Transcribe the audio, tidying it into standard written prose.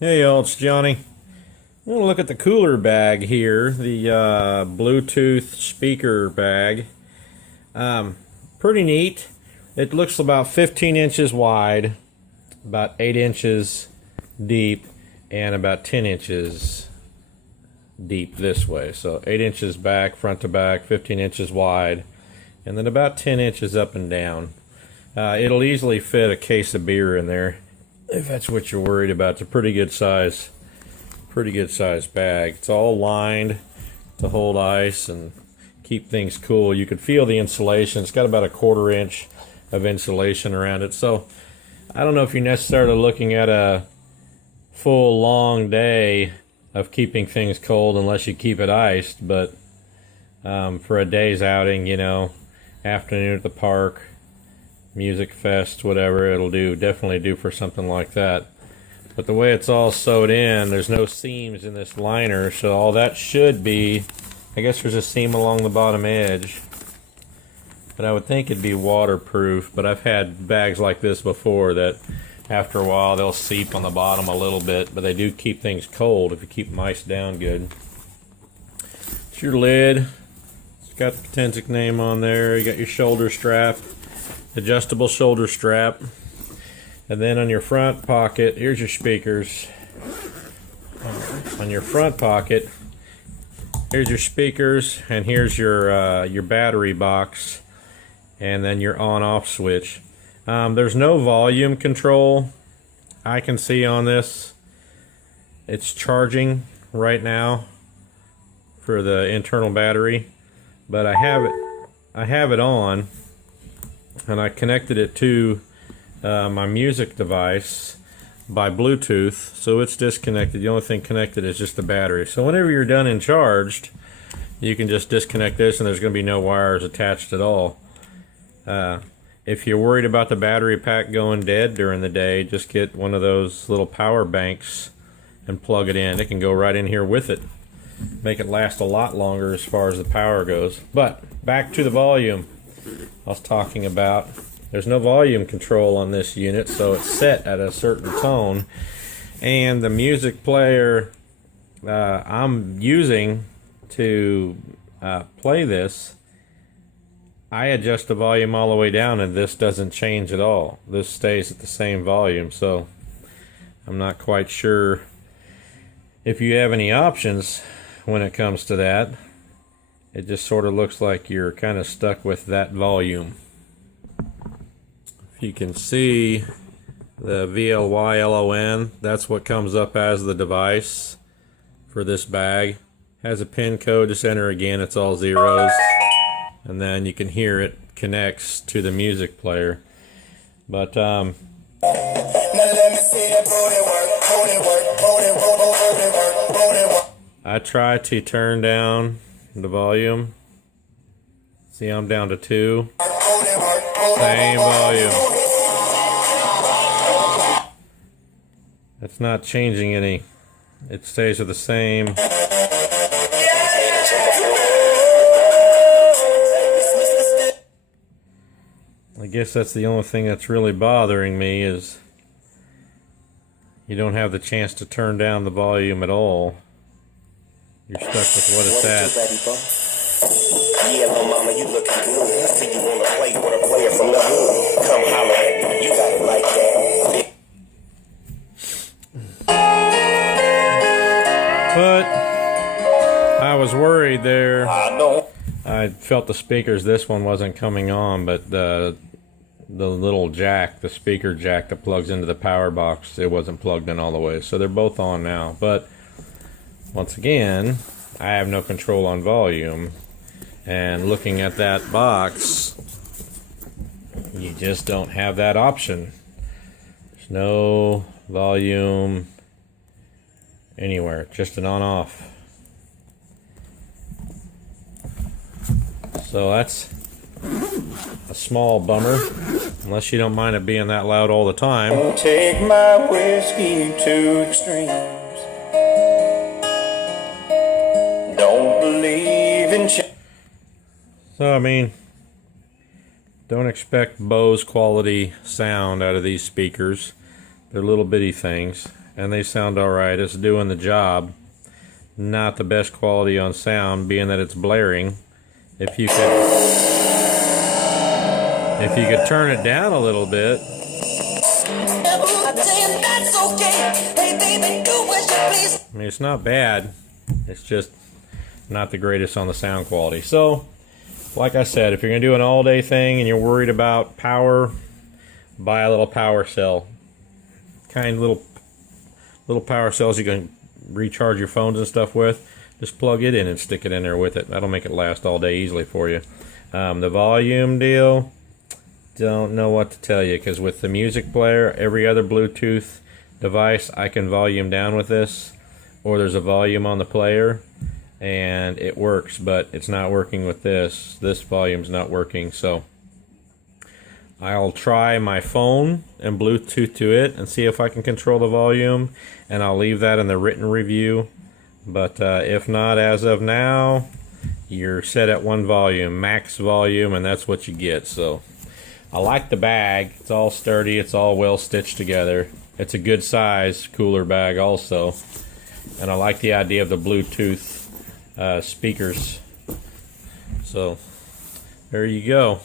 Hey y'all, it's Johnny. I'm going to look at the cooler bag here, the Bluetooth speaker bag. Pretty neat. It looks about 15 inches wide, about 8 inches deep, and about 10 inches deep this way. So 8 inches back, front to back, 15 inches wide, and then about 10 inches up and down. It'll easily fit a case of beer in there, if that's what you're worried about. It's a pretty good size bag. It's all lined to hold ice and keep things cool. You could feel the insulation. It's got about a 1/4 inch of insulation around it. So I don't know if you're necessarily looking at a full long day of keeping things cold unless you keep it iced, but for a day's outing, afternoon at the park, music fest, whatever, it'll definitely do for something like that. But the way it's all sewed in, there's no seams in this liner, so all that should be, I guess there's a seam along the bottom edge, but I would think it'd be waterproof. But I've had bags like this before that after a while they'll seep on the bottom a little bit, but they do keep things cold if you keep them iced down good. It's your lid. It's got the Potensic name on there. You got your shoulder strap, adjustable shoulder strap, and then on your front pocket, here's your speakers. On your front pocket, here's your speakers, and here's your battery box, and then your on-off switch. There's no volume control I can see on this. It's charging right now for the internal battery, but I have it on, and I connected it to my music device by Bluetooth, so it's disconnected. The only thing connected is just the battery. So whenever you're done and charged, you can just disconnect this, and there's going to be no wires attached at all. If you're worried about the battery pack going dead during the day, just get one of those little power banks and plug it in. It can go right in here with it. Make it last a lot longer as far as the power goes. But back to the volume I was talking about. There's no volume control on this unit, so it's set at a certain tone. And the music player I'm using to play this, I adjust the volume all the way down, and this doesn't change at all. This stays at the same volume, so I'm not quite sure if you have any options when it comes to that. It just sort of looks like you're kind of stuck with that volume. If you can see the VLYLON, that's what comes up as the device for this bag. Has a pin code, just enter again, it's all zeros. And then you can hear it connects to the music player. But I try to turn down the volume. See, I'm down to 2. Same volume. It's not changing any. It stays with the same. I guess that's the only thing that's really bothering me, is you don't have the chance to turn down the volume at all. You're stuck with what it's at. Yeah, little mama, you looking good. I see you wanna play with a player from the hood. Come holler at me, you got it like that. But I was worried there. I know. I felt the speakers, this one wasn't coming on, but the little jack, the speaker jack that plugs into the power box, it wasn't plugged in all the way. So they're both on now. But once again, I have no control on volume. And looking at that box, you just don't have that option. There's no volume anywhere, just an on-off. So that's a small bummer, unless you don't mind it being that loud all the time. Don't take my whiskey to extremes. Don't believe in So, I mean, don't expect Bose quality sound out of these speakers. They're little bitty things. and they sound alright. It's doing the job. Not the best quality on sound, being that it's blaring. If you could turn it down a little bit. I mean, it's not bad. It's just not the greatest on the sound quality. So, like I said, if you're going to do an all-day thing and you're worried about power, buy a little power cell. Little power cells you can recharge your phones and stuff with. Just plug it in and stick it in there with it. That'll make it last all day easily for you. The volume deal, don't know what to tell you, because with the music player, every other Bluetooth device, I can volume down with this, or there's a volume on the player, and it works, but it's not working with this. This volume's not working, so I'll try my phone and Bluetooth to it and see if I can control the volume, and I'll leave that in the written review. But if not, as of now, you're set at one volume, max volume, and that's what you get. So I like the bag. It's all sturdy. It's all well stitched together. It's a good size cooler bag also. And I like the idea of the Bluetooth speakers. So there you go.